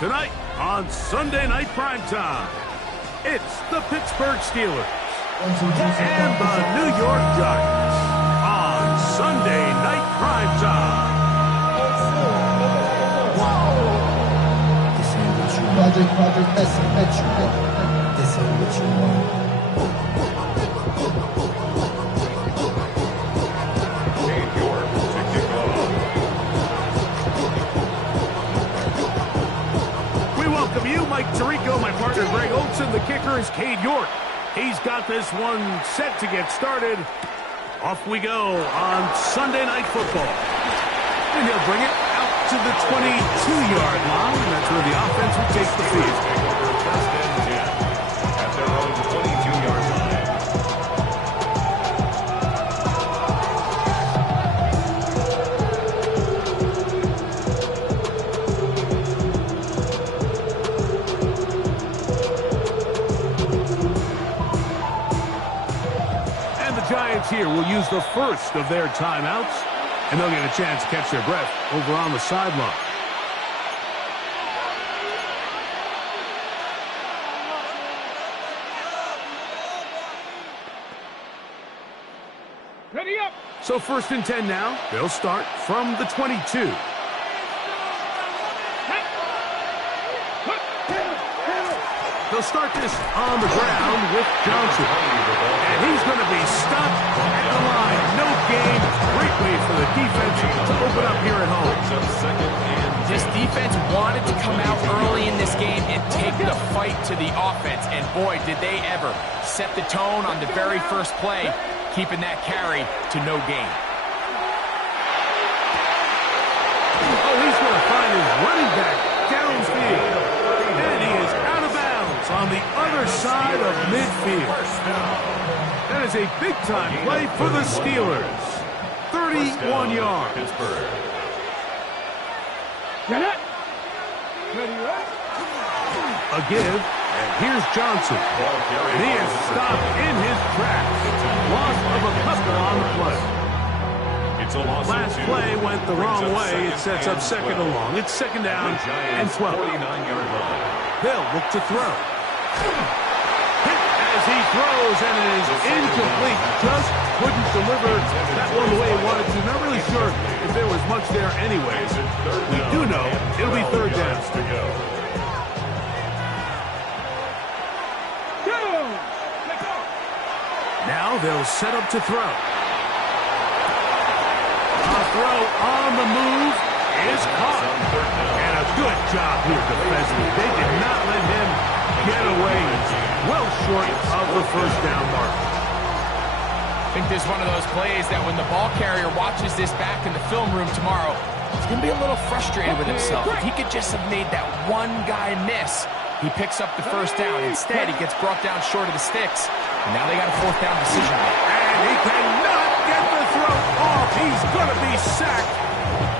Tonight on Sunday Night Primetime, it's the Pittsburgh Steelers and the New York Giants on Sunday Night Primetime. Project, this ain't what you want. Welcome you, Mike Tirico, my partner Greg Olson. The kicker is Cade York. He's got this one set to get started. Off we go on Sunday Night Football. And he'll bring it out to the 22-yard line. And that's where the offense will take the field. First and 10 at their own 22-yard line. Giants here will use the first of their timeouts, and they'll get a chance to catch their breath over on the sideline. Ready up. So 1st and 10 now. They'll start from the 22. They'll start this on the ground with Johnson. And he's going to be stopped at the line. No gain. Great way for the defense to open up here at home. This defense wanted to come out early in this game and take the fight to the offense. And boy, did they ever set the tone on the very first play, keeping that carry to no gain. Oh, he's going to find his running back downfield. And he is out of bounds on the other side of midfield. That is a big-time play for the Steelers. 31 yards. A give, and here's Johnson. And he is stopped in his tracks. Loss of a couple on the play. Last play went the wrong way. It sets up second and long. It's second down and 12. They'll look to throw. As he throws, and it is incomplete. Just couldn't deliver that one the way he wanted to. Not really sure if there was much there anyways. We do know it'll be third down. Now they'll set up to throw. A throw on the move is caught. And a good job here defensively. They did not let him get away. Well short of the first down mark. I think this is one of those plays that when the ball carrier watches this back in the film room tomorrow, he's going to be a little frustrated with himself. If he could just have made that one guy miss, he picks up the first down. Instead, he gets brought down short of the sticks. And now they got a fourth down decision. And he cannot get the throw off. He's going to be sacked.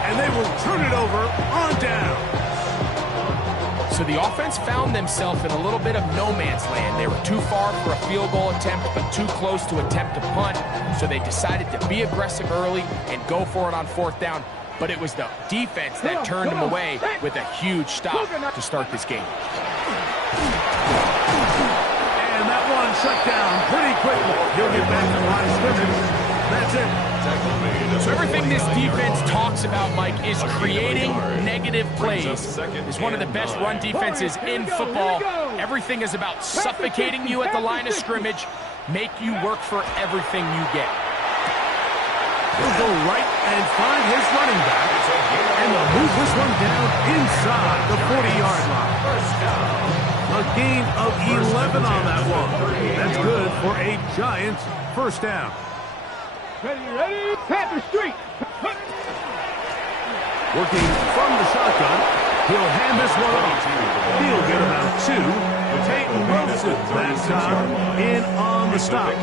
And they will turn it over on down. So the offense found themselves in a little bit of no man's land. They were too far for a field goal attempt, but too close to attempt a punt. So they decided to be aggressive early and go for it on fourth down. But it was the defense that turned them away with a huge stop to start this game. And that one shut down pretty quickly. He'll get back to the line of scrimmage. That's it. So everything this defense talks about, Mike, is creating negative plays. It's one of the best run defenses in football. Everything is about suffocating you at the line of scrimmage, make you work for everything you get. He'll go right and find his running back. And they'll move this one down inside the 40-yard line. A gain of 11 on that one. That's good for a Giants first down. Ready, Panther Street. Working from the shotgun, he'll hand this one off. He'll get about two. Peyton Wilson that time in on the stop.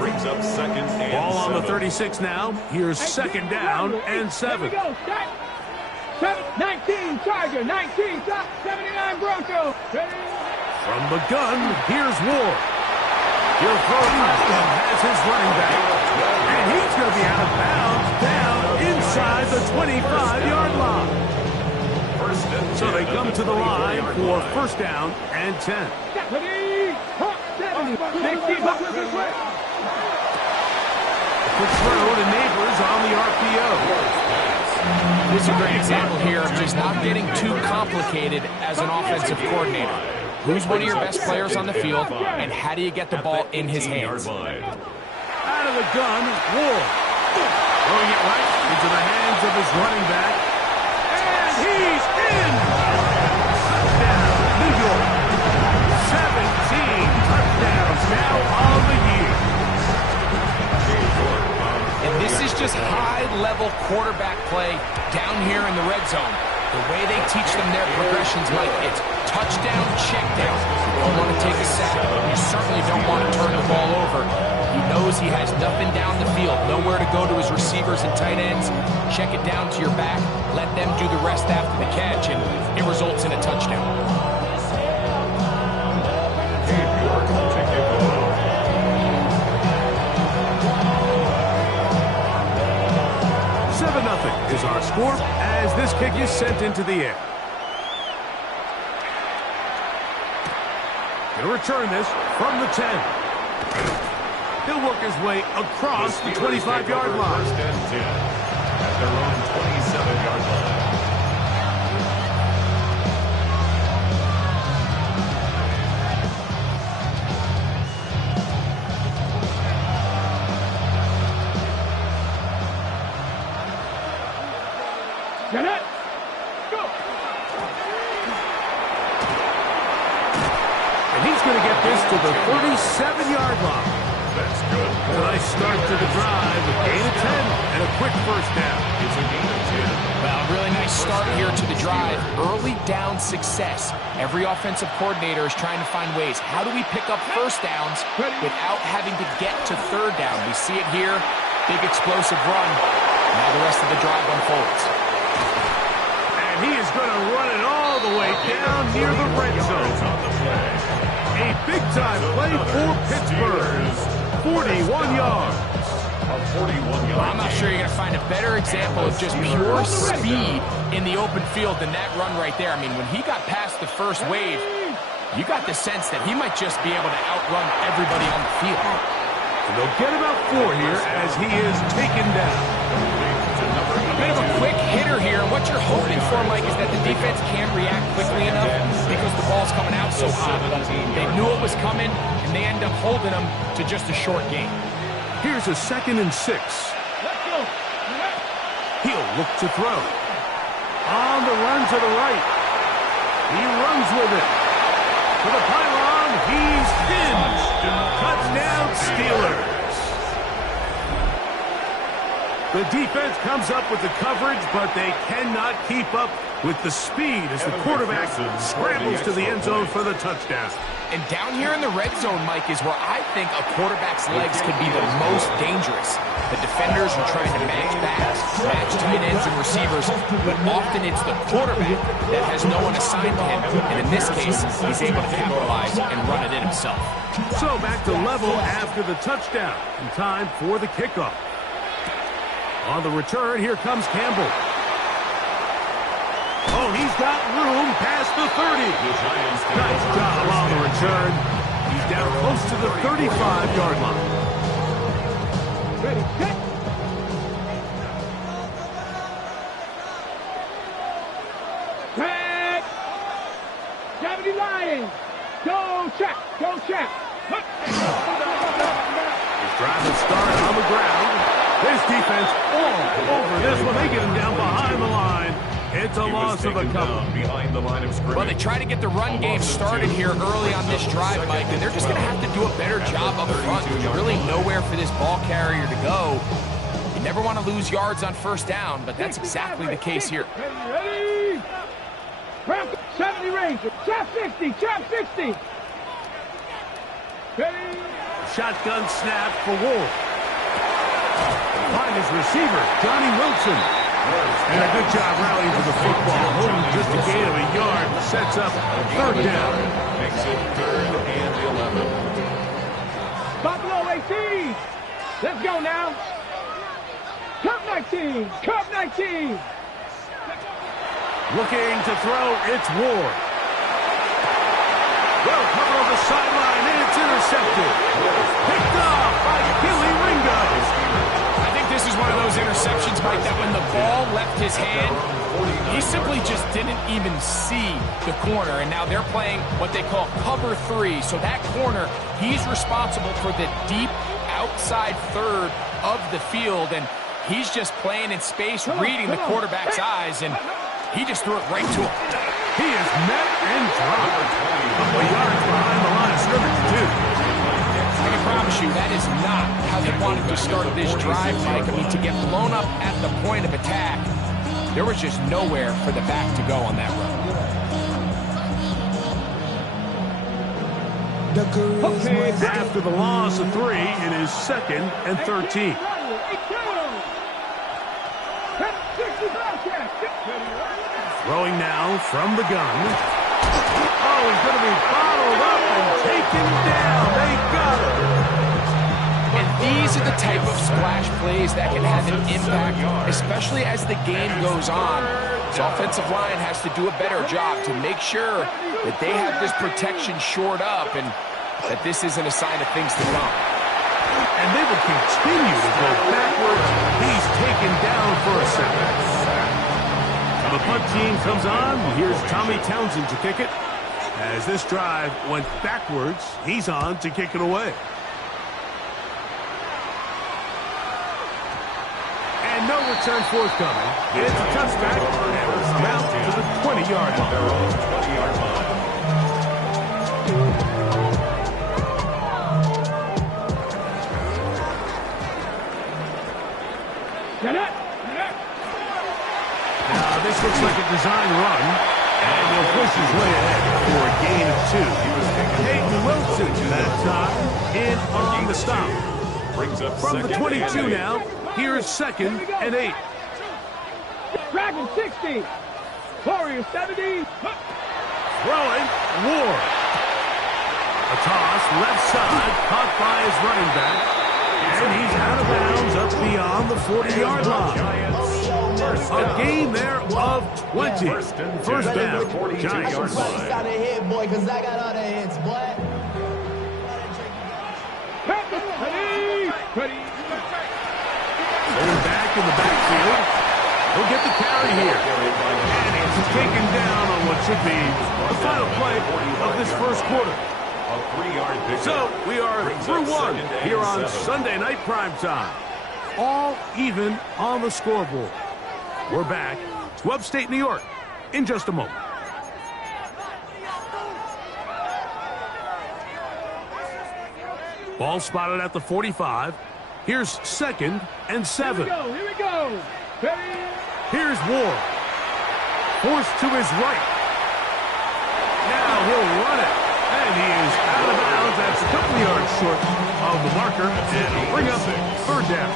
Brings up second and Ball on the 7. 36 now. Here's second down and 7. 19 Charger, 19 79 Bronco. Ready? From the gun, here's Ward. He'll throw it left and has his running back. And he's going to be out of bounds down inside the 25-yard line. First So they come to the line for first down and 10. Quick throw to Neighbors on the RPO. This is a great example here of just not getting too complicated as an offensive coordinator. Who's one of your best players on the field, and how do you get the ball in his hands? Out of the gun, Ward. Throwing it right into the hands of his running back. And he's in! Touchdown, New York. 17 touchdowns now on the year. And this is just high-level quarterback play down here in the red zone. The way they teach them their progressions, Mike, it's touchdown, check down. You don't want to take a sack. You certainly don't want to turn the ball over. He knows he has nothing down the field, nowhere to go to his receivers and tight ends. Check it down to your back. Let them do the rest after the catch, and it results in a touchdown. 7-0 is our score as this kick is sent into the air. Going to return this from the 10. He'll work his way across the 25-yard line. First and 10 at their own 27-yard line. Get it! Go! And he's going to get this to the 37-yard line. That's good. A nice start to the drive, a gain of 10 and a quick first down. It's a gain of 10. Well, really nice start here to the drive. Early down success. Every offensive coordinator is trying to find ways. How do we pick up first downs without having to get to third down? We see it here. Big explosive run. Now the rest of the drive unfolds. And he is going to run it all the way down near the red zone. A big-time play for Pittsburgh. 41 yards. Well, I'm not sure you're going to find a better example of just pure speed in the open field than that run right there. I mean, when he got past the first wave, you got the sense that he might just be able to outrun everybody on the field. And they'll get about 4 here as he is taken down. A bit of a quick hitter here, and what you're hoping for, Mike, is that the defense can't react quickly enough because the ball's coming out so hot. They knew it was coming, and they end up holding them to just a short gain. Here's a 2nd and 6. Let's go! He'll look to throw. On the run to the right. He runs with it. To the pylon, he's in. Touchdown, Steelers. The defense comes up with the coverage, but they cannot keep up with the speed as the quarterback scrambles to the end zone for the touchdown. And down here in the red zone, Mike, is where I think a quarterback's legs can be the most dangerous. The defenders are trying to match backs, match tight ends and receivers, but often it's the quarterback that has no one assigned to him. And in this case, he's able to capitalize and run it in himself. So back to level after the touchdown. In time for the kickoff. On the return, here comes Campbell. Oh, he's got room past the 30. Nice job on the return. He's down close to the 35-yard line. Ready, set! Check! 70 Lions! Go check! Go check! He's driving start on the ground. This defense all over this one. They get him down behind the line. It's a loss of a couple. Behind the line of scrimmage. Well, they try to get the run game started here early on this drive, Mike, and they're just going to have to do a better job up front. There's really nowhere for this ball carrier to go. You never want to lose yards on first down, but that's exactly the case here. Ready? 70 range. Chop 60. Chop 60. Ready? Shotgun snap for Wolf. Find his receiver, Johnny Wilson. And a good job rallying for the football. Holding just a gain of a yard. Sets up third down. Makes it 3rd and 11. Buffalo 18. Let's go now. Cup 19. Cup 19. Looking to throw, it's Ward. Well covered on the sideline, and it's intercepted. Picked off by Gilly Ringo. I think this is one of those interceptions, Mike, that when the ball left his hand, he simply just didn't even see the corner. And now they're playing what they call cover 3. So that corner, he's responsible for the deep outside third of the field. And he's just playing in space, reading the quarterback's eyes, and he just threw it right to him. He is met and dropped. A couple of yards behind the line of scrimmage, too. I can promise you that is not how they wanted to start this drive, Mike. I mean, to get blown up at the point of attack, there was just nowhere for the back to go on that run. Okay. After the loss of 3, it is 2nd and 13. Throwing now from the gun. Oh, he's going to be bottled up and taken down. They got him. And these are the type of splash plays that can have an impact, especially as the game goes on. This offensive line has to do a better job to make sure that they have this protection shored up and that this isn't a sign of things to come. And they will continue to go backwards. He's taken down for a second. The punt team comes on. Here's Tommy Townsend to kick it. As this drive went backwards, he's on to kick it away. And no return forthcoming. It's a touchback. And it's down to the 20-yard line. Now, this looks like a design run, and he'll push his way ahead for a gain of 2. Peyton Wilson, that time, in on the stop. From the 22 now, here's 2nd and 8. Dragon 60. Warrior 70. Throwing, Ward. A toss, left side, caught by his running back, and he's out of bounds up beyond the 40-yard line. A gain there of 20. First down, Giants. Got a hit, boy, because I got all the hits, boy. Going back in the backfield. He'll get the carry here. And he's taken down on what should be the final play of this first quarter. So we are through 1 here on Sunday Night Primetime. All even on the scoreboard. We're back to upstate New York in just a moment. Ball spotted at the 45. Here's 2nd and 7. Here we go. Here's Ward. Forced to his right. Now he'll run it. And he is out of bounds. That's a couple yards short of the marker. And he'll bring up 3rd down.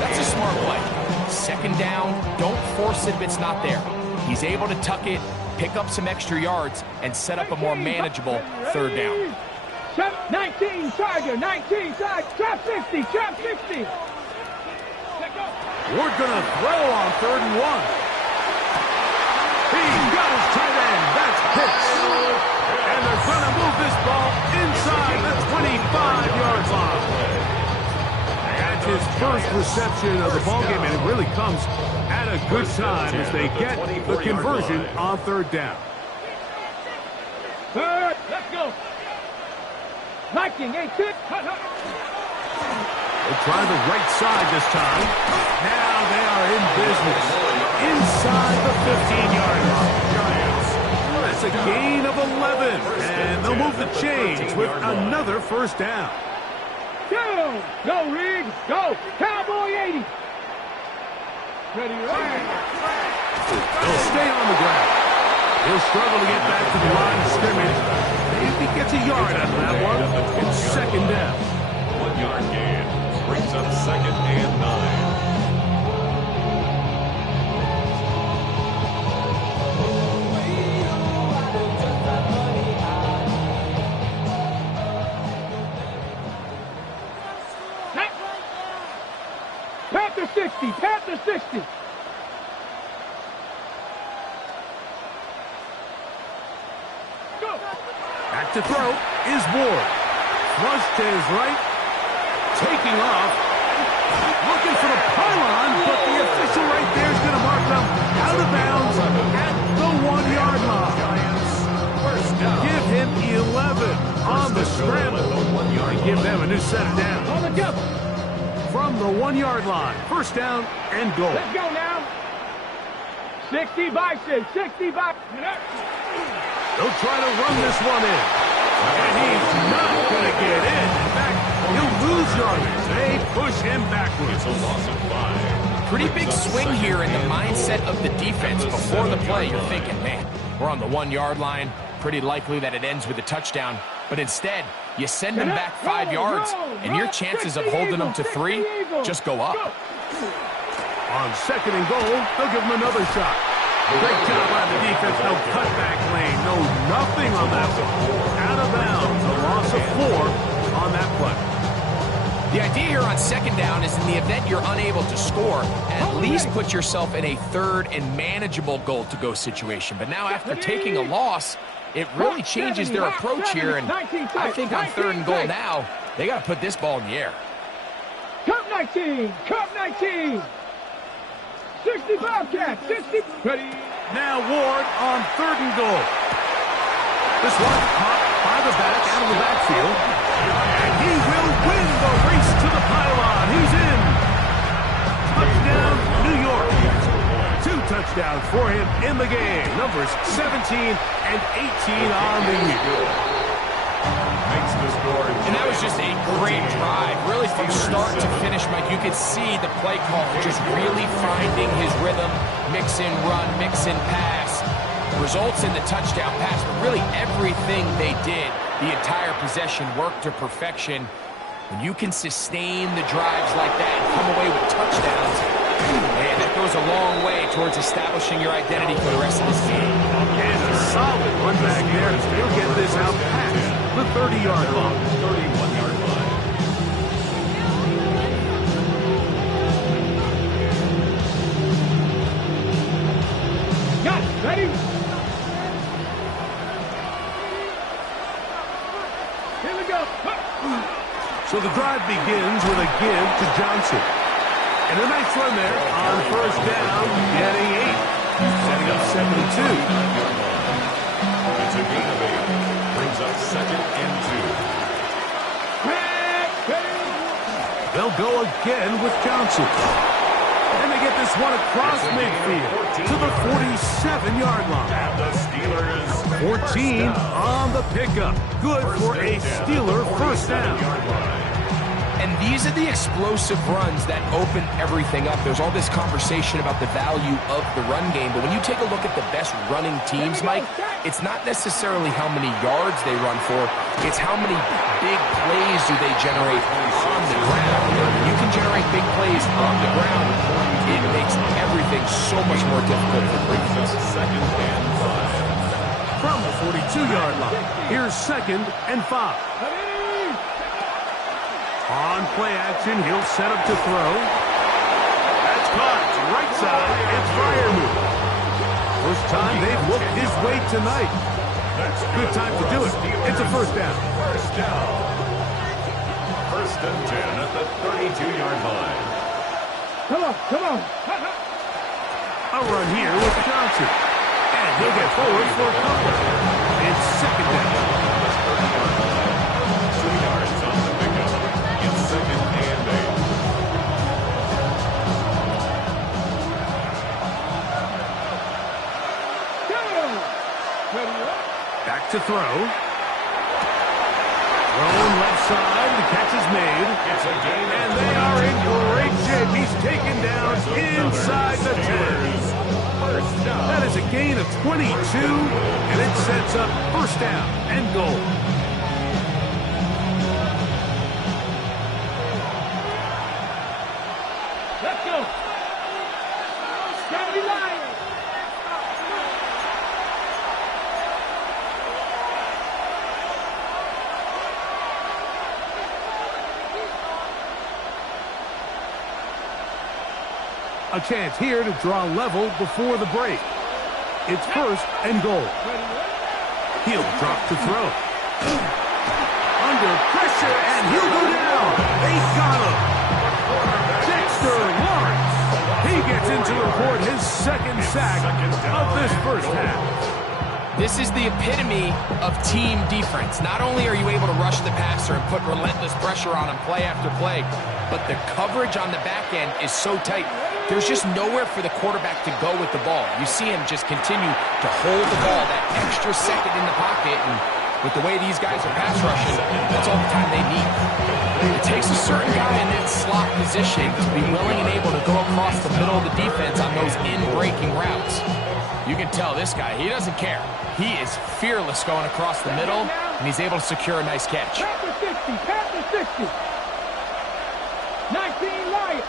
That's a smart play. 2nd down, don't force it if it's not there. He's able to tuck it, pick up some extra yards, and set up a more manageable 3rd down. 19, Tiger, 19, Tiger, trap 60, trap 60. Ward gonna throw on 3rd and 1. He's got his tight end. That's Pitts. And they're gonna move this ball inside the 25-yard line. That's his first reception of the ballgame, and it really comes at a good time as they get the conversion on 3rd down. Third, let's go. Viking, 8 6. They'll try the right side this time. Now they are in business. Inside the 15-yard line. That's a gain of 11. And they'll move the chains with another 1st down. Go! Go, Rig! Go! Cowboy 80! Ready, right? He'll stay on the ground. He'll struggle to get back to the line of scrimmage. Maybe gets a yard out of that one. It's 2nd down. 1-yard gain. Brings up 2nd and 9. Panther 60, Panther 60. Back to throw is Ward. Flush to his right. Taking off. Looking for the pylon, but the official right there is going to mark them out of bounds at the 1-yard line. Give him 11 on the scramble. And give them a new set of downs. From the 1-yard line, first down and goal. Let's go now. 60 Bison, 60 Bison. They'll try to run this one in. And he's not going to get in. In fact, he'll lose yardage. They push him backwards. It's a loss of 5. Pretty big swing here in the mindset of the defense. Before the play, you're thinking, man, we're on the 1-yard line. Pretty likely that it ends with a touchdown. But instead, you send them back 5 yards, and your chances of holding them to 3 just go up. On second and goal, they'll give him another shot. Great job by the defense. No cutback lane. No nothing on that one. Out of bounds. A loss of 4 on that play. The idea here on second down is in the event you're unable to score, at least put yourself in a third and manageable goal-to-go situation. But now after taking a loss, it really changes their approach here. And I think on third and goal now, they got to put this ball in the air. Cup 19, Cup 19. 60 Bobcats, 60. Ready. Now Ward on third and goal. This one caught by the back out of the backfield. And he will win the race to the pylon. He's in. Touchdown, New York. 2 touchdowns for him in the game. Numbers 17 and 18 on the year. Makes the score. And that was just a great drive. Really from start to finish, Mike, you could see the play call just really finding his rhythm. Mix in run, mix in pass. Results in the touchdown pass, but really everything they did, the entire possession worked to perfection. When you can sustain the drives like that and come away with touchdowns, man, that goes a long way towards establishing your identity for the rest of this game. And a solid run back there. He'll get this out past the 30-yard line. 31-yard line. Got it. Ready? Here we go. So the drive begins with a give to Johnson. And a nice run there on first down, getting 8. Setting up 72. It's a gain of 8. Brings up second and 2. They'll go again with Johnson. And they get this one across midfield to the 47-yard line. And the Steelers 14 on the pickup. Good for a Steeler first down. And these are the explosive runs that open everything up. There's all this conversation about the value of the run game, but when you take a look at the best running teams, Mike, it's not necessarily how many yards they run for, it's how many big plays do they generate on the ground. When you can generate big plays on the ground, it makes everything so much more difficult for the defense. second and 5. From the 42-yard line, here's second and 5. On play action, he'll set up to throw. That's caught. Right side, it's Freiermuth. First time they've looked his way tonight. Good time to do it. It's a first down. First down. First and 10 at the 32-yard line. Come on, come on. A run here with Johnson. And he'll get forward for a couple. It's second down. 2 yards on the pickup. It's second and 8. Back to throw. Thrown left side. The catch is made. It's a gain, And they are in great shape. He's taken down inside the 10. First down. That is a gain of 22, and it sets up first down and goal. Let's go. Gravity Lions. A chance here to draw level before the break. It's first and goal. He'll drop to throw. Under pressure, and he'll go down. They got him. Dexter Lawrence. He gets in to report his second sack of this first half. This is the epitome of team defense. Not only are you able to rush the passer and put relentless pressure on him play after play, but the coverage on the back end is so tight. There's just nowhere for the quarterback to go with the ball. You see him just continue to hold the ball that extra second in the pocket, and with the way these guys are pass rushing, that's all the time they need. It takes a certain guy in that slot position to be willing and able to go across the middle of the defense on those in-breaking routes. You can tell this guy, he doesn't care. He is fearless going across the middle, and he's able to secure a nice catch. Pass to 60, pass to 60. 19 Lions.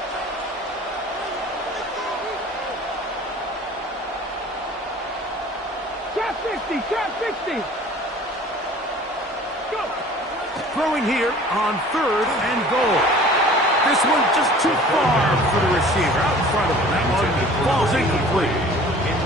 Trap 60, trap 60. Go. Throwing here on 3rd and goal. This one just too far for the receiver out in front of him. That one falls incomplete.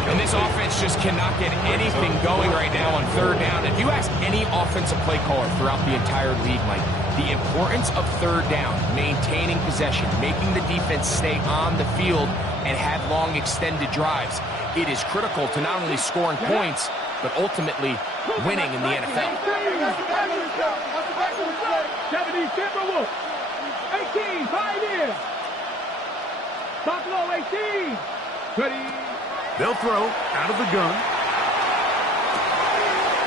And this offense just cannot get anything going right now on 3rd down. If you ask any offensive play caller throughout the entire league, Mike, the importance of 3rd down, maintaining possession, making the defense stay on the field and have long extended drives, it is critical to not only scoring points, but ultimately winning in the NFL. 70 Timberwolves. 18, 5 in. Buffalo 18. Ready. They'll throw out of the gun.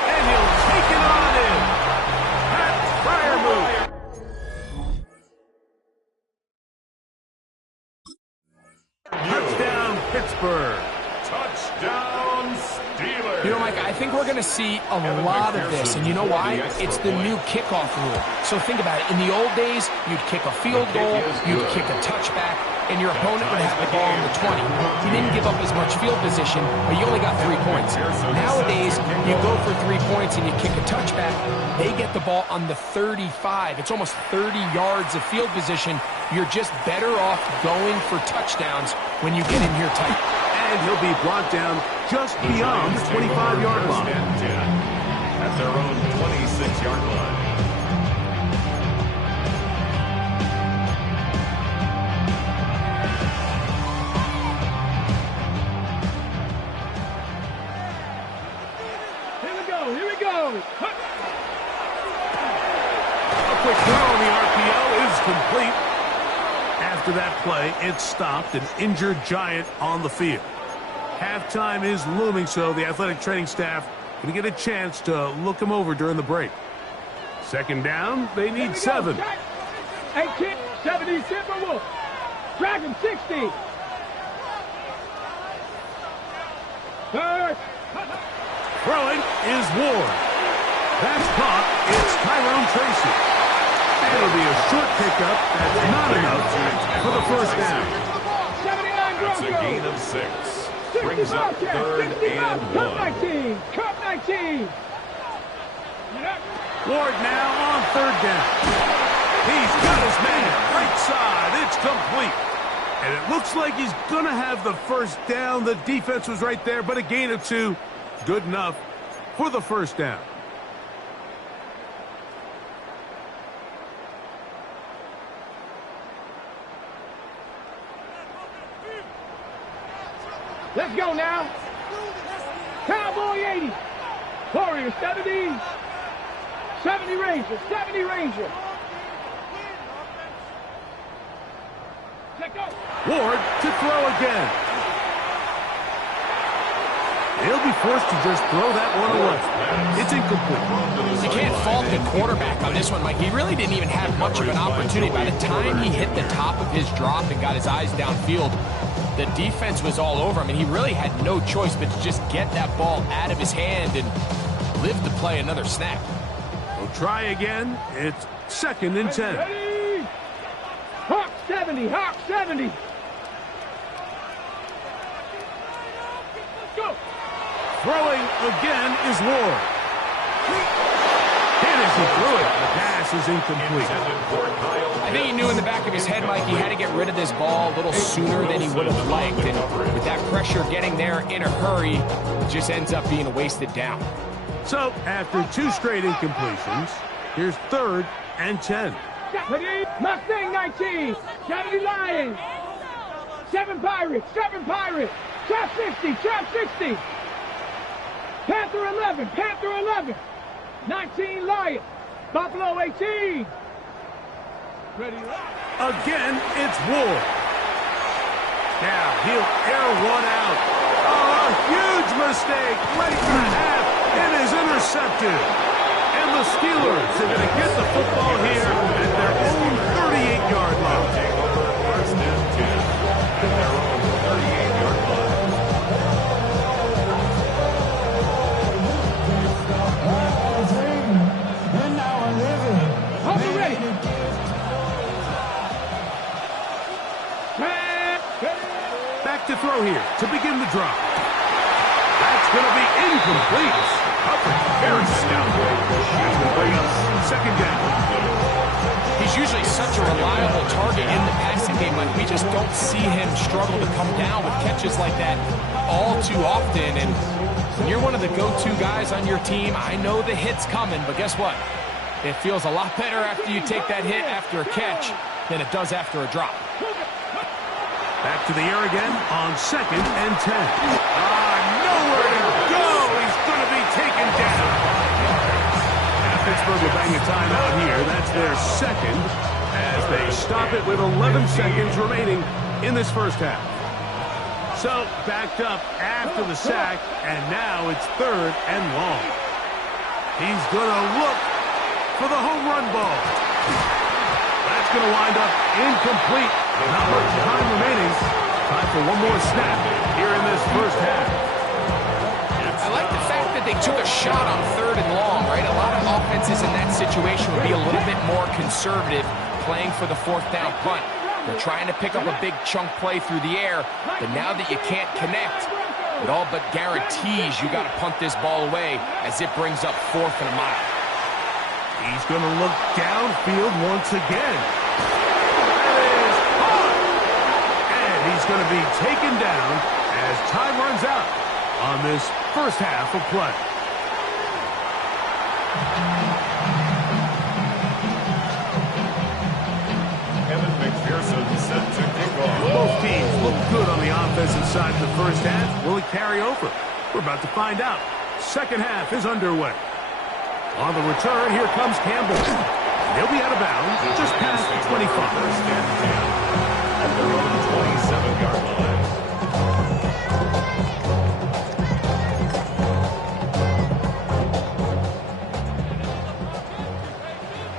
And he'll take it on in. Pat Fryermuth. Touchdown, Pittsburgh. Touchdown, Steelers. You know, Mike, I think we're going to see a lot of this, and you know why? It's the new kickoff rule. So think about it. In the old days, you'd kick a field goal, you'd kick a touchback, and your opponent would have the ball on the 20. You didn't give up as much field position, but you only got 3 points. Nowadays, you go for 3 points and you kick a touchback. They get the ball on the 35. It's almost 30 yards of field position. You're just better off going for touchdowns when you get in here tight. And he'll be brought down just beyond the 25-yard line. At their own 26-yard line. Here we go. A quick throw on the RPO is complete. After that play, it stopped an injured Giant on the field. Halftime is looming, so the athletic training staff going to get a chance to look him over during the break. 2nd down, they need 7. 18, 70 Timberwolves. Dragon 60. Third. Throwing is Ward. That's caught. It's Tyrone Tracy. And it'll be a short pickup. That's not enough for the first down. 79 That's a gain of 6. Brings up 3rd and 1. Cup 19. Cup 19. Ward now on 3rd down. He's got his man right side. It's complete. And it looks like he's going to have the first down. The defense was right there, but a gain of 2. Good enough for the first down. Let's go now. Cowboy 80. Warrior 70. 70 Ranger. 70 Ranger. Check go. Ward to throw again. He'll be forced to just throw that one away. It's incomplete. You can't fault the quarterback on this one, Mike. He really didn't even have much of an opportunity. By the time he hit the top of his drop and got his eyes downfield, the defense was all over him, and he really had no choice but to just get that ball out of his hand and live to play another snap. We'll try again. It's 2nd and 10. Ready. Hawk 70. Hawk 70. Go. Throwing again is Ward. Hit it as he threw it. The pass is incomplete. I think he knew in the back of his head, Mike, he had to get rid of this ball a little sooner than he would have liked. And with that pressure getting there in a hurry, it just ends up being a wasted down. So, after 2 straight incompletions, here's 3rd and 10. Mustang 19, 70 Lions, 7 Pirates, 7 Pirates, trap 60, trap 60. Panther 11, Panther 11, 19 Lions, Buffalo 18. Ready? Again, it's Ward. Now, he'll air one out. Oh, a huge mistake late in the half. It is intercepted. And the Steelers are going to get the football here at their own 38-yard line. Take over 1st and 10 at their own 38-yard line. Hold it ready. Back to throw here to begin the drive. That's going to be incomplete. Very stout. That's going to bring us 2nd down. He's usually such a reliable target in the passing game, but we just don't see him struggle to come down with catches like that all too often. And when you're one of the go-to guys on your team, I know the hit's coming, but guess what? It feels a lot better after you take that hit after a catch than it does after a drop. Back to the air again on 2nd and 10. Nowhere to go. He's going to be taken down. Now Pittsburgh will bang a timeout here. That's their 2nd as they stop it with 11 seconds remaining in this 1st half. So backed up after the sack, and now it's 3rd and long. He's going to look for the home run ball. That's going to wind up incomplete. Not much time remaining. Time for one more snap here in this 1st half. I like the fact that they took a shot on 3rd and long, right? A lot of offenses in that situation would be a little bit more conservative playing for the 4th down punt. They're trying to pick up a big chunk play through the air, but now that you can't connect, it all but guarantees you got to punt this ball away as it brings up 4th and a mile. He's going to look downfield once again. He's going to be taken down as time runs out on this 1st half of play. Kevin McPherson set to kick off. Both teams look good on the offensive side of the 1st half. Will it carry over? We're about to find out. 2nd half is underway. On the return, here comes Campbell. He'll be out of bounds just past the 25. 1st and 10 at their own 27-yard line.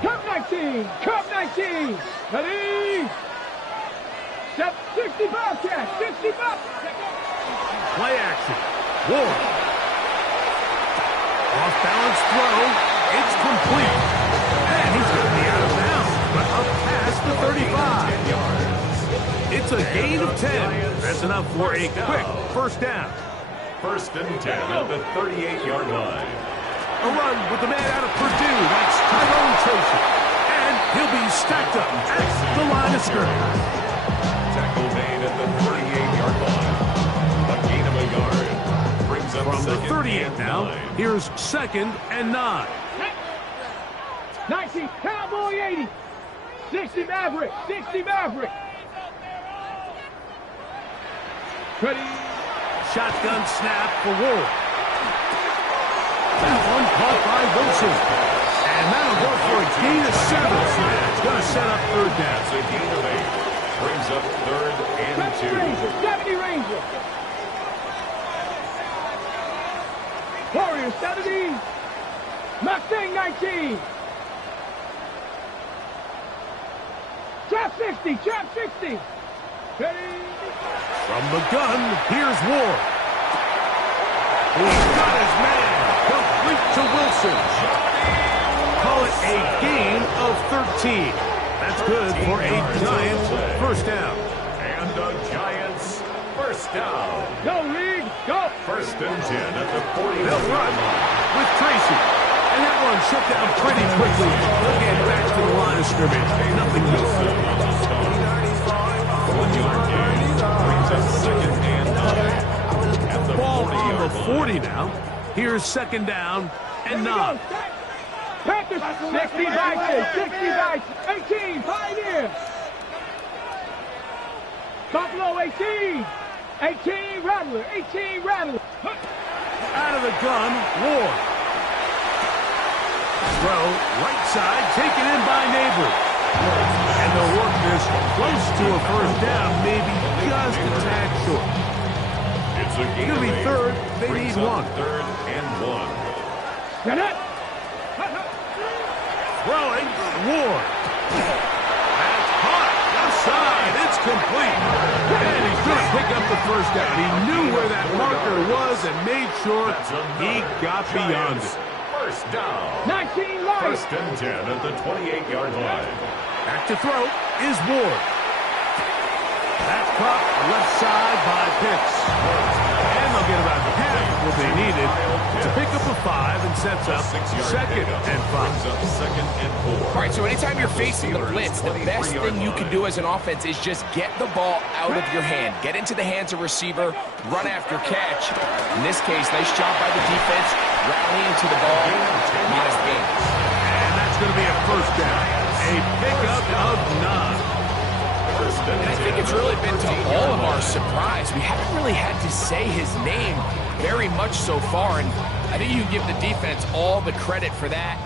Cup 19, Cup 19. Ready? 60 Bobcat, 60 Bobcat. Play action. Ward. Off-balance throw. It's complete. And he's going to be out of bounds, but up past the 35. 10 yards. It's a gain of 10. That's enough for a quick 1st down. 1st and 10 at the 38-yard line. A run with the man out of Purdue. That's Tyrone Tracy. And he'll be stacked up at the line of scrimmage. Tackle made at the 38-yard line. A gain of a yard. Brings up From the 2nd 38 and now, 9. here's 2nd and 9. 19, Cowboy 80. 60 Maverick, 60 Maverick. Ready? Shotgun snap for Ward. That one caught by Wilson. And that'll go for a gain of 7. It's going to set up 3rd down. That's a gain of 8. Brings up 3rd and 2. Ranger, 70 Ranger. Warrior 70. Mustang 19. Trap 60, trap 60. Ready? From the gun, here's Ward. He's got his man. Complete to Wilson. Call it a gain of 13. That's good for a Giants 1st down. And the Giants 1st down. Go, Reed, go. 1st and 10 at the 40. They'll run with Tracy. And that one's shut down pretty quickly. They'll get back to the line of scrimmage. Nothing new. 1 yard gain. Brings up second and 9. At the Ball on 40-yard the line. 40 now. Here's second down and 9. Panthers, 60 Vikings, 60 Vikings, 18 Pioneers. Buffalo, 18. 18 Rattler, 18 Rattler. Out of the gun, Ward. Throw, right side, taken in by Neighbor. And they'll work this close to a first down, maybe just a tad short. It's a It's going to be third. They need one. Third and 1. Get it. Throwing, Ward. That's caught. Left side. It's complete. And he's going to pick up the first down. He knew where that marker was and made sure he got beyond it. First down. 19 Lions. First and 10 at the 28-yard line. Back to throw is Ward. That's caught left side by Pitts. And they'll get about half what they needed to pick up a 5 and sets up second and 5. Second and 4. All right, so anytime you're facing the blitz, the best thing you can do as an offense is just get the ball out of your hand. Get into the hands of receiver, run after catch. In this case, nice job by the defense, rallying to the ball, modest gains. And that's going to be a first down. A pickup of 9. And I think it's really been to all of our surprise. We haven't really had to say his name very much so far, and I think you can give the defense all the credit for that.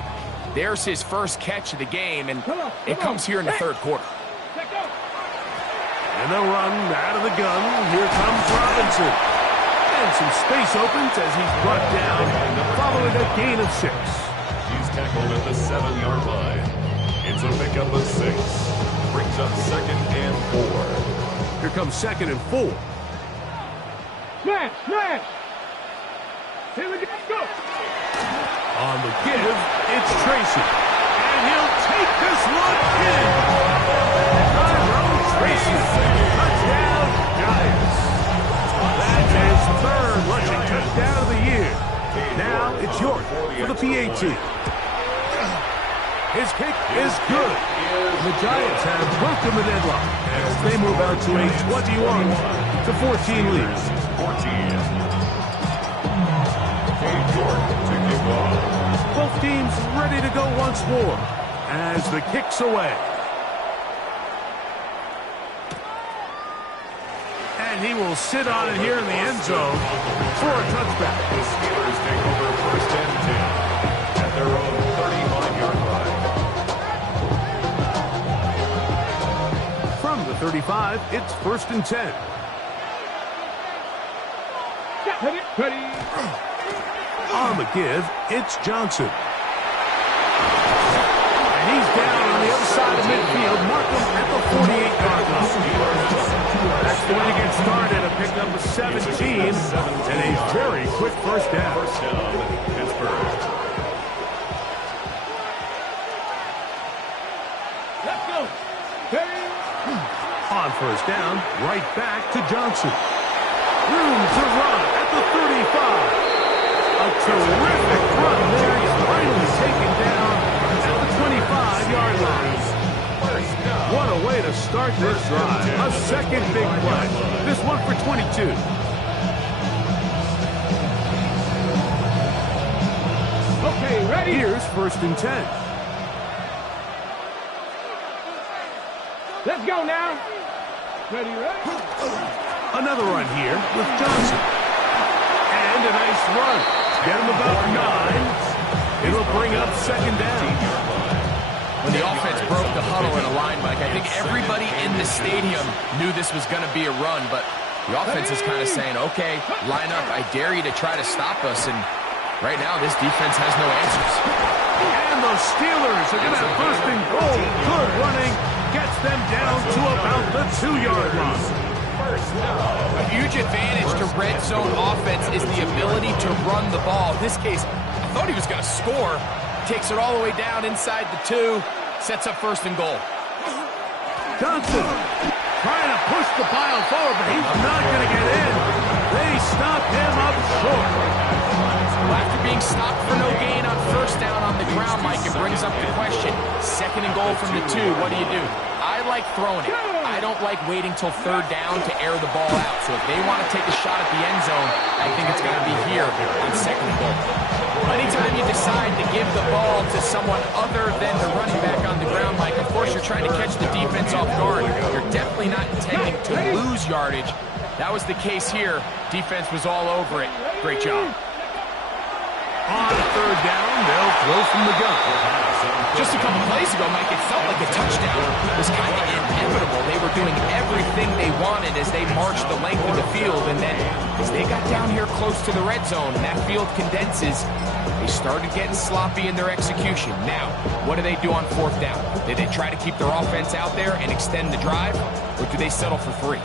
There's his first catch of the game, and it comes here in the third quarter. And they'll run out of the gun. Here comes Robinson. And some space opens as he's brought down following a gain of 6. He's tackled at the 7-yard line. It's a pickup of 6. Brings up second and 4. Here comes second and 4. Smash, smash. Here we go. On the give, it's Tracy. And he'll take this one in. Tyrone Tracy. Touchdown, Giants. That's his third rushing touchdown of the year. Now it's York for the PAT. His kick is good. The Giants have broken the deadlock as they move out to a 21-14 lead. 14. York to kick off. Both teams ready to go once more as the kick's away. And he will sit on it here in the end zone for a touchback. The Steelers take over first and 10 at their own 35-yard line. From the 35, it's first and 10. Ready. On the give, it's Johnson. And he's down on the other side of midfield. Markham at the 48-yard line. That's the way to get started. A pickup of 17 and a very quick first down. First down, Pittsburgh. Let's go. On first down, right back to Johnson. Room to run at the 35. A terrific run there. He's finally taken down at the 25-yard line. What a way to start this drive. A second big play. This one for 22. Okay, ready. Here's first and 10. Let's go now. Ready. Another run here with Johnson. And a nice run. Get him about 9. It'll bring up second down. When the offense broke the huddle in a line, Mike, I think everybody in the stadium knew this was going to be a run, but the offense is kind of saying, okay, line up. I dare you to try to stop us, and right now this defense has no answers. And the Steelers are going to have first and goal. Good running. Gets them down to about the 2-yard line. A huge advantage to red zone offense is the ability to run the ball. In this case, I thought he was going to score. Takes it all the way down inside the 2. Sets up first and goal. Johnson trying to push the pile forward, but he's not going to get in. They stop him up short. Well, after being stopped for no gain on first down on the ground, Mike, it brings up the question. Second and goal from the 2, what do you do? I like throwing it. I don't like waiting till third down to air the ball out. So if they want to take a shot at the end zone, I think it's going to be here on second and goal. Anytime you decide to give the ball to someone other than the running back on the ground, Mike, of course you're trying to catch the defense off guard. You're definitely not intending to lose yardage. That was the case here. Defense was all over it. Great job. On third down, they'll throw from the gun. Just a couple plays ago, Mike, it felt like a touchdown was kind of inevitable. They were doing everything they wanted as they marched the length of the field, and then as they got down here close to the red zone and that field condenses, they started getting sloppy in their execution. Now, what do they do on fourth down? Do they try to keep their offense out there and extend the drive, or do they settle for 3?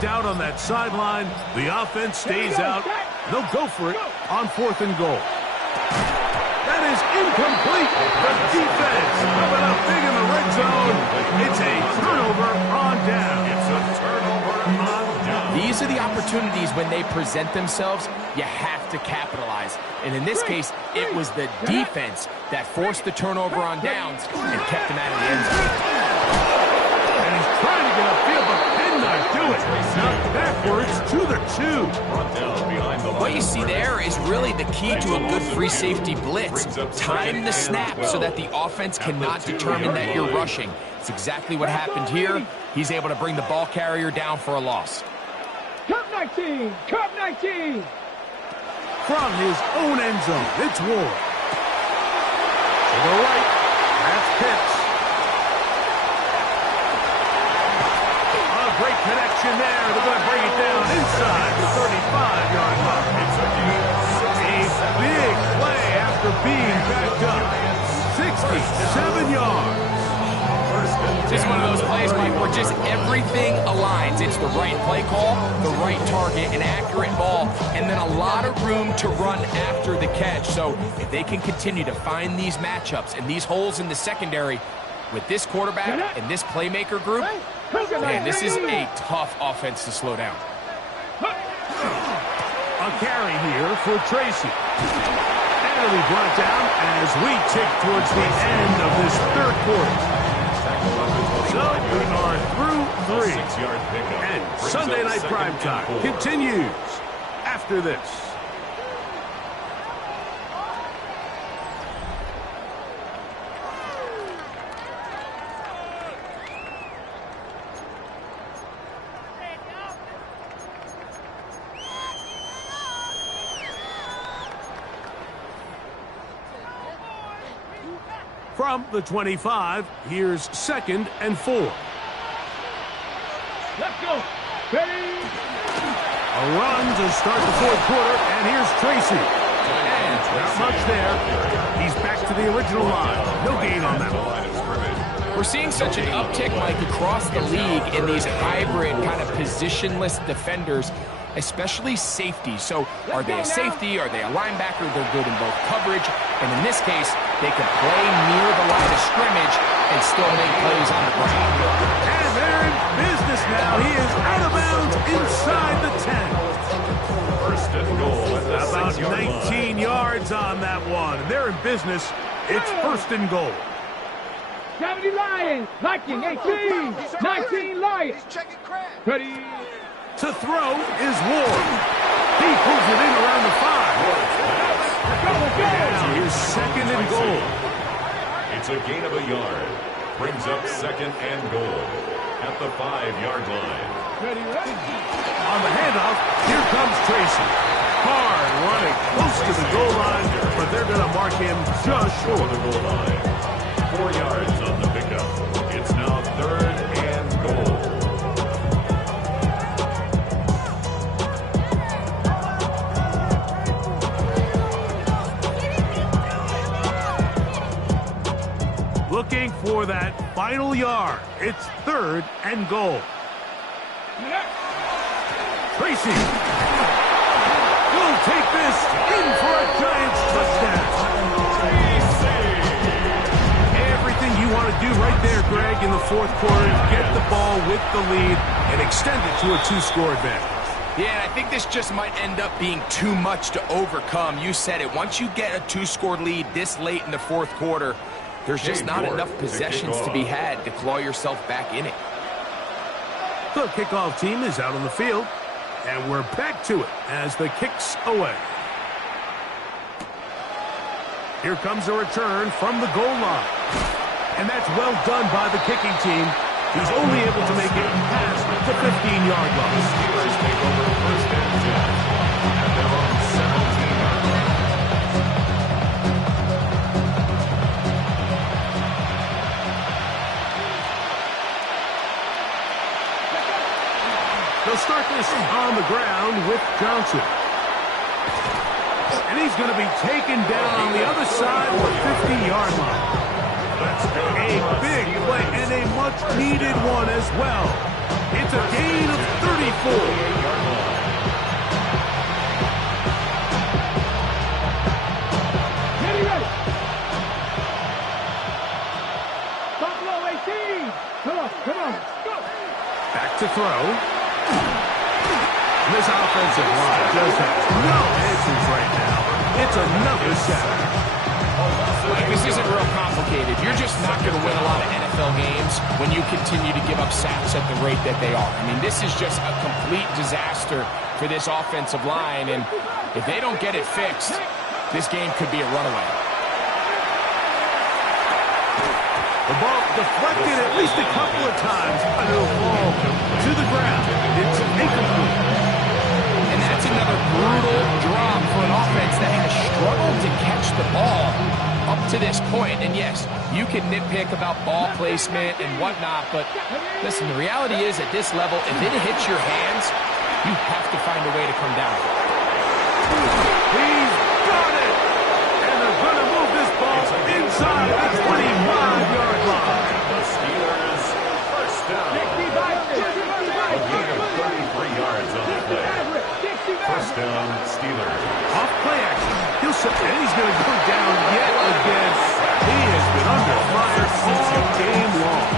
Doubt on that sideline. The offense stays out. They'll go for it on fourth and goal. That is incomplete. The defense coming up big in the red zone. It's a turnover on down. It's a turnover on down. These are the opportunities when they present themselves, you have to capitalize. And in this case, it was the defense that forced the turnover on downs and kept them out of the end zone. And he's trying to get upfield, but cannot do it. Knocked backwards to the 2. What you see there is really the key to a good free safety blitz. Time the snap so that the offense cannot determine that you're rushing. It's exactly what happened here. He's able to bring the ball carrier down for a loss. Cup 19! Cup 19! From his own end zone, it's Ward. To the right, that's Pitts. Great connection there. They're going to bring it down inside the 35-yard line. A big play after being backed up. 67 yards. This is one of those plays, Mike, where just everything aligns. It's the right play call, the right target, an accurate ball, and then a lot of room to run after the catch. So if they can continue to find these matchups and these holes in the secondary with this quarterback and this playmaker group, man, this is a tough offense to slow down. A carry here for Tracy. And it'll be brought down as we tick towards the end of this third quarter. So we are through 3. And Sunday Night Primetime continues after this. From the 25, here's 2nd and 4. Let's go. Ready? A run to start the fourth quarter, and here's Tracy. And not much there. He's back to the original line. No gain on that one. We're seeing such an uptick, Mike, across the league in these hybrid kind of positionless defenders, especially safety. So are they a safety? Are they a linebacker? They're good in both coverage. And in this case, they can play near the line of scrimmage and still make plays on the ground. And they're in business now. He is out of bounds inside the 10. First and goal at the About 6-yard 19 yards on that one. They're in business. It's 1st and goal. 70 Lions. Liking 18. 19 Lions. Ready? To throw is Ward. He pulls it in around the 5. Now here's 2nd and goal. It's a gain of a yard. Brings up 2nd and goal at the 5-yard line. Ready, ready. On the handoff, here comes Tracy. Hard running close to the goal line, but they're going to mark him just short of the goal line. 4 yards on the pickup. It's now 3rd and goal. Looking for that final yard. It's 3rd and goal. Tracy will take this in for a Giants touchdown. Everything you want to do right there, Greg, in the fourth quarter, get the ball with the lead and extend it to a 2-score advantage. Yeah, I think this just might end up being too much to overcome. You said it. Once you get a 2-score lead this late in the fourth quarter, there's just not enough possessions to be had to claw yourself back in it. The kickoff team is out on the field, and we're back to it as the kick's away. Here comes a return from the goal line. And that's well done by the kicking team. He's only able to make it past the 15-yard line. Steelers take over first and 10 at their own 17-yard line. They'll start this on the ground with Johnson. And he's going to be taken down on the other side of the 50-yard line. A big play and a much-needed one as well. It's a gain of 34. Ready. Buffalo 18. Come on. Go. Back to throw. This offensive line just has no answers right now. It's another sack. Like, this isn't real complicated. You're just not going to win a lot of NFL games when you continue to give up sacks at the rate that they are. I mean, this is just a complete disaster for this offensive line, and if they don't get it fixed, this game could be a runaway. The ball deflected at least a couple of times, but it'll fall to the ground. It's incomplete. And that's another brutal drop for an offense that has struggled to catch the ball up to this point. And yes, you can nitpick about ball placement and whatnot, but listen, the reality is at this level, if it hits your hands, you have to find a way to come down. He's got it! And they're going to move this ball inside the 25-yard line. The Steelers first down. A gain of 33 yards on the play. First down, Steelers. Off play action. And he's going to go down yet again. He has been under fire all game long.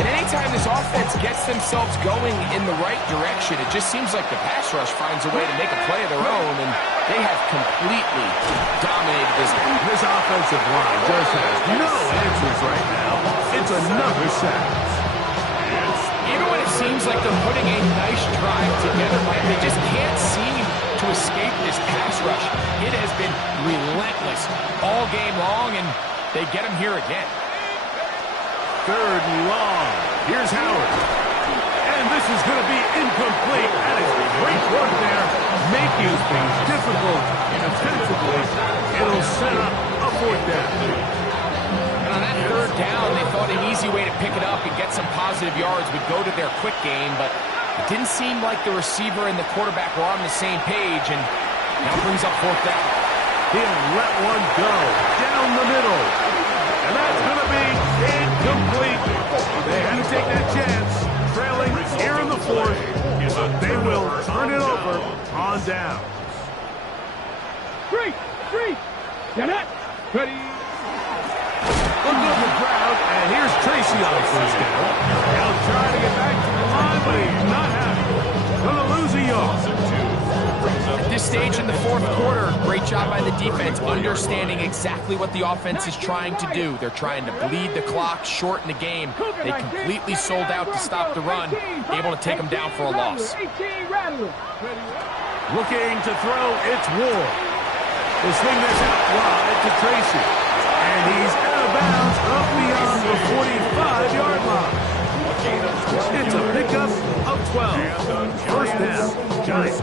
And anytime this offense gets themselves going in the right direction, it just seems like the pass rush finds a way to make a play of their own, and they have completely dominated this game. This offensive line just has no answers right now. It's another sack. Even when it seems like they're putting a nice drive together, Mike, they just can't seem to escape this pass rush. It has been relentless all game long, and they get him here again. Third and long. Here's Howard. And this is going to be incomplete. That is great work there. Making things difficult defensively. It'll set up a fourth down. And on that third down, they thought an easy way to pick it up and get some positive yards would go to their quick game, but it didn't seem like the receiver and the quarterback were on the same page, and now brings up fourth down. He'll let one go down the middle. And that's going to be incomplete. They had to take that chance. Trailing here in the fourth. They will turn it over on down. Three. Get it. Ready. Look at the crowd, and here's Tracy on first down. He'll try to get back to the line, but he's not happy. Going to lose a yard. At this stage in the fourth quarter, great job by the defense understanding exactly what the offense is trying to do. They're trying to bleed the clock, shorten the game. They completely sold out to stop the run, able to take them down for a loss. Looking to throw, it's Ward. We'll swing this out wide to Tracy. And he's out of bounds up beyond the 45-yard line. It's a pickup of 12. First down, Giants.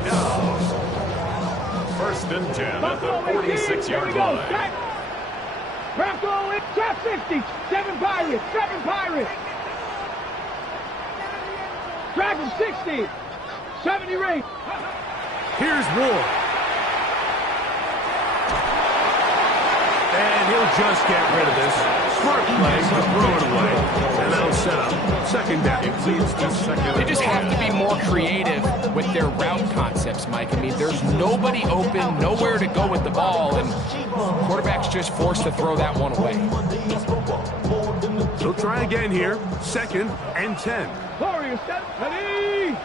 First and 10 at the 46-yard line. Bronco in top 50. 7 Pirates. Dragon 60. 70 rate. Here's Ward. And he'll just get rid of this. Smart play to throw it away. And that'll set up second down. It leads to second. They just have to be more creative with their route concepts, Mike. I mean, there's nobody open, nowhere to go with the ball, and quarterback's just forced to throw that one away. He'll try again here. Second and 10. Warriors, step, ready.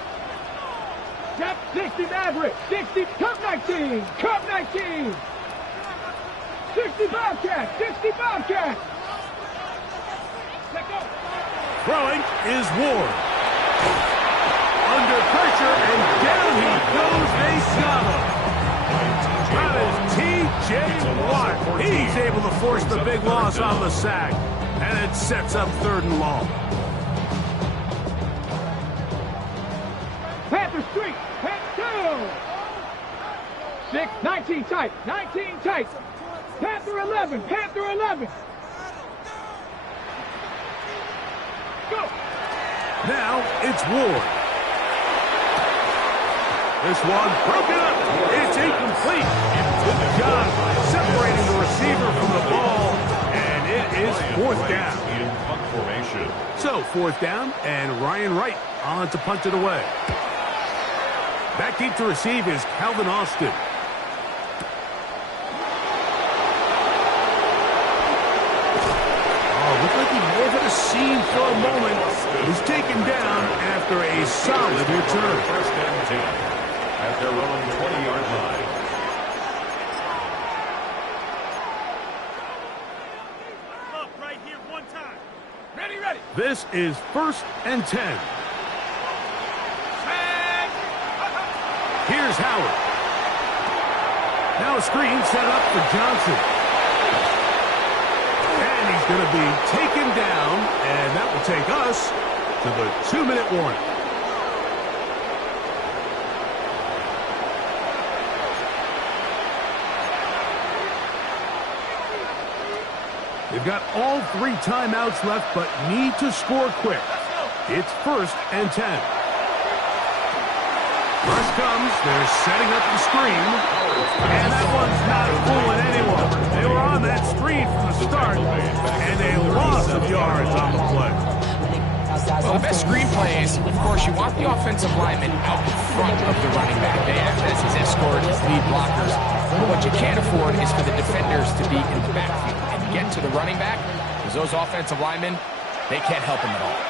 Step 60 Maverick, 60, Cup 19, Cup 19. 60 Bobcat, 60 Bobcat. Let go. Throwing is Ward. Under pressure, and down he goes. They got him. That is T.J. Watt. He's able to force the big loss on the sack. And it sets up 3rd and long. Panther Street, Panther 2. 6, 19 tight, 19 tight. Panther 11, Panther 11. Go. Now it's Ward. This one broken up. It's incomplete. Good job separating the receiver from the ball. And it is 4th down. In punt formation. So 4th down, and Ryan Wright on to punt it away. Back deep to receive is Calvin Austin. Looked like he may have hit a seam for a moment. Was taken down after a solid return. 1st and 10 at their own 20-yard line. Up right here one time. Ready, ready. This is 1st and 10. Here's Howard. Now a screen set up for Johnson. He's going to be taken down, and that will take us to the 2-minute warning. They've got all 3 timeouts left, but need to score quick. It's 1st and 10. Rush comes. They're setting up the screen. And that one's not fooling anyone. They were on that screen from the start, and they lost some yards on the play. Well, the best screenplay is, of course, you want the offensive lineman out in front of the running back. They act as his escort, his lead blockers. But what you can't afford is for the defenders to be in the backfield and get to the running back, because those offensive linemen, they can't help him at all.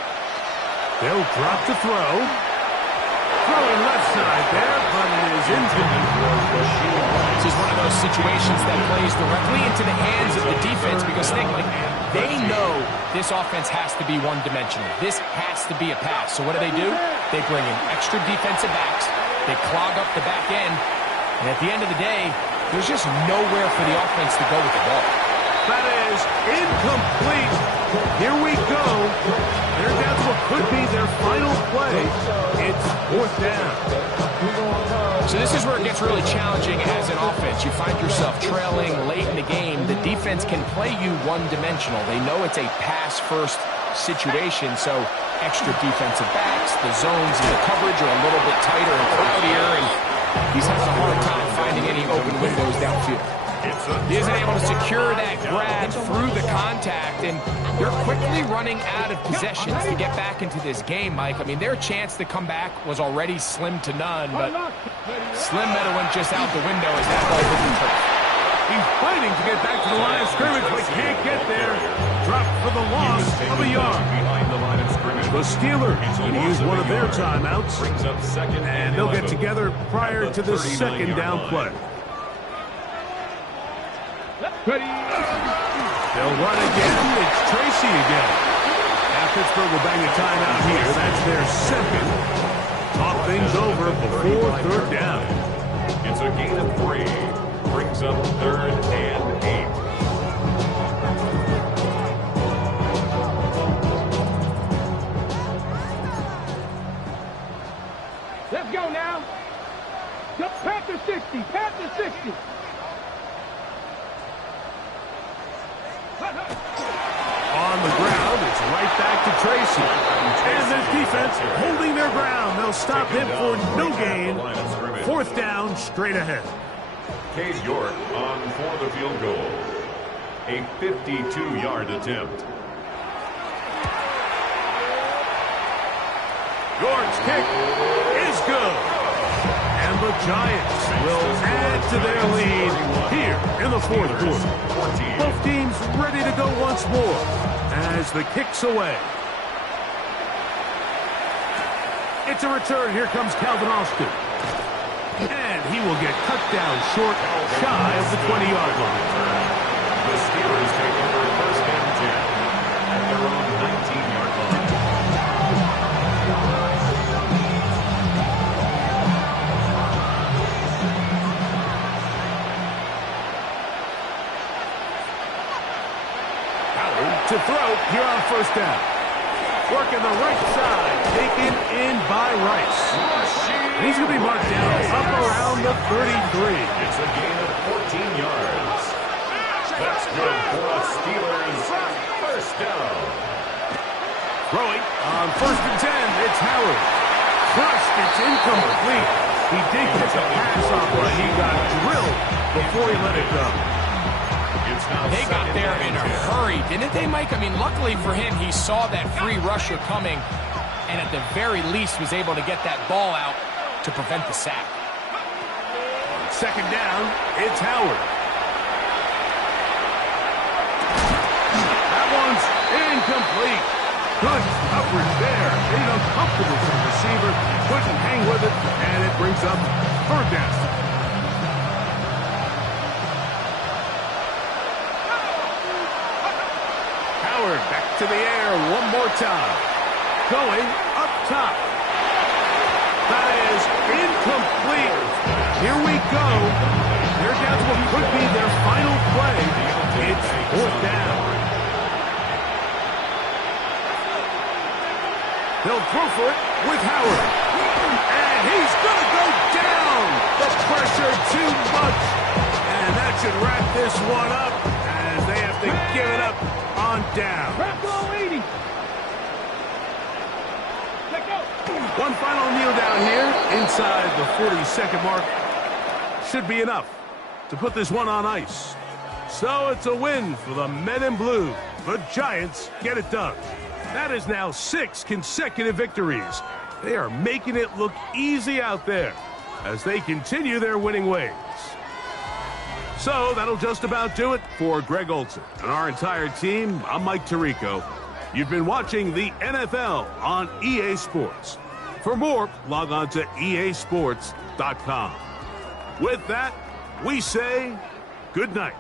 They'll drop to throw. Throwing left side there, but it is incomplete. This is one of those situations that plays directly into the hands of the defense, because think, like, they know this offense has to be one-dimensional. This has to be a pass. So what do? They bring in extra defensive backs. They clog up the back end. And at the end of the day, there's just nowhere for the offense to go with the ball. That is incomplete. Here we go. They're down to what could be their final play. It's 4th down. So this is where it gets really challenging as an offense. You find yourself trailing late in the game. The defense can play you one-dimensional. They know it's a pass-first situation, so extra defensive backs, the zones and the coverage are a little bit tighter and cloudier, and he's having a hard time finding any open windows downfield. He isn't able to secure that grab through the contact, and they're quickly running out of possessions to get back into this game, Mike. I mean, their chance to come back was already slim to none, but Slim Meadow went just out the window as that ball hit the turf. He's fighting to get back to the line of scrimmage, but can't get there. Dropped for the loss of a yard. The Steelers going to use one of their timeouts, and they'll get together prior to the 2nd down play. Ready. They'll run again. It's Tracy again. Now Pittsburgh will bang a timeout here. That's their 2nd. Talk things over before 3rd down. It's a gain of 3. Brings up 3rd and 8. Let's go now. The Panther 60. Panther 60. On the ground, it's right back to Tracy. And the defense holding their ground. They'll stop him for no gain. 4th down, straight ahead. Cade York on for the field goal. A 52-yard attempt. York's kick is good. And the Giants will add to their lead here in the fourth quarter. Both teams ready to go once more as the kick's away. It's a return. Here comes Calvin Austin. And he will get cut down short, shy of the 20-yard line. The Steelers take over first and 10 at their own 19-yard line. Howard to throw here on first down. Working the right side, taken in by Rice. And he's going to be marked down up around the 33. It's a gain of 14 yards. That's good for the Steelers. First down. Throwing on first and 10, it's Howard. Crushed, it's incomplete. He did get the pass off, but he got drilled before he let it go. They got there in a hurry, didn't they, Mike? I mean, luckily for him, he saw that free rusher coming and at the very least was able to get that ball out to prevent the sack. Second down, it's Howard. That one's incomplete. Good coverage there. Made uncomfortable for the receiver. Couldn't hang with it, and it brings up third down. Back to the air one more time. Going up top. That is incomplete. Here we go. They're down to what could be their final play. It's fourth down. They'll throw for it with Howard. And he's going to go down. The pressure too much. And that should wrap this one up as they have to give it up on down. One final kneel down here inside the 40-second mark. Should be enough to put this one on ice. So it's a win for the men in blue. The Giants get it done. That is now 6 consecutive victories. They are making it look easy out there as they continue their winning ways. So that'll just about do it for Greg Olson and our entire team. I'm Mike Tirico. You've been watching the NFL on EA Sports. For more, log on to easports.com. With that, we say good night.